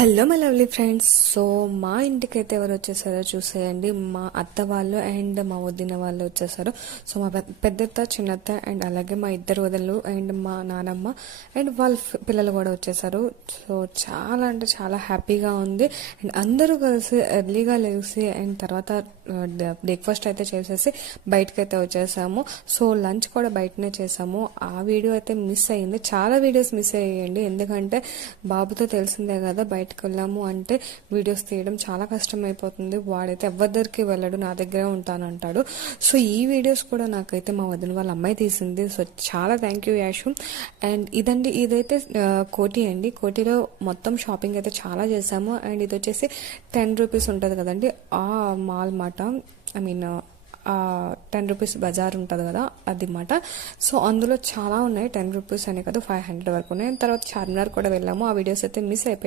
Hello my lovely friends. So మా ఇంటికైతే ఎవరు వచ్చేసారో చూసేయండి. మా అత్త వాళ్ళు అండ్ మా వదిన వాళ్ళు వచ్చేసారు. సో మా పెద్దత్త, చిన్నత్త అండ్ అలాగే మా ఇద్దరు వదినలు అండ్ మా నానమ్మ అండ్ వాళ్ళ పిల్లలు కూడా వచ్చేసారు. సో చాలా అంటే చాలా హ్యాపీగా ఉంది. అండ్ అందరూ కలిసి ఎర్లీగా లేచి అండ్ తర్వాత బ్రేక్ఫాస్ట్ అయితే చేసేసి బయటకైతే వచ్చేసాము. సో లంచ్ కూడా బయటనే చేసాము. ఆ వీడియో అయితే మిస్ అయ్యింది. చాలా వీడియోస్ మిస్ అయ్యాయండి, ఎందుకంటే బాబుతో తెలిసిందే కదా, బయటకు వెళ్ళాము అంటే వీడియోస్ తీయడం చాలా కష్టం అయిపోతుంది. వాడైతే ఎవరి దగ్గరికి వెళ్ళడు, నా దగ్గరే ఉంటానంటాడు. సో ఈ వీడియోస్ కూడా నాకైతే మా వదిన వాళ్ళ అమ్మాయి తీసింది. సో చాలా థ్యాంక్ యూ యాషు. అండ్ ఇదైతే కోటి అండి. కోటిలో మొత్తం షాపింగ్ అయితే చాలా చేసాము. అండ్ ఇది వచ్చేసి 10 రూపీస్ ఉంటుంది కదండి, ఆ మాల్ మాట, ఐ మీన్ 10 రూపీస్ బజార్ ఉంటుంది కదా, అది మాట. సో అందులో చాలా ఉన్నాయి, 10 రూపీస్ అనే కదా, 500 వరకు ఉన్నాయి. తర్వాత చార్మినార్ కూడా వెళ్ళాము. ఆ వీడియోస్ అయితే మిస్ అయిపోయాయి.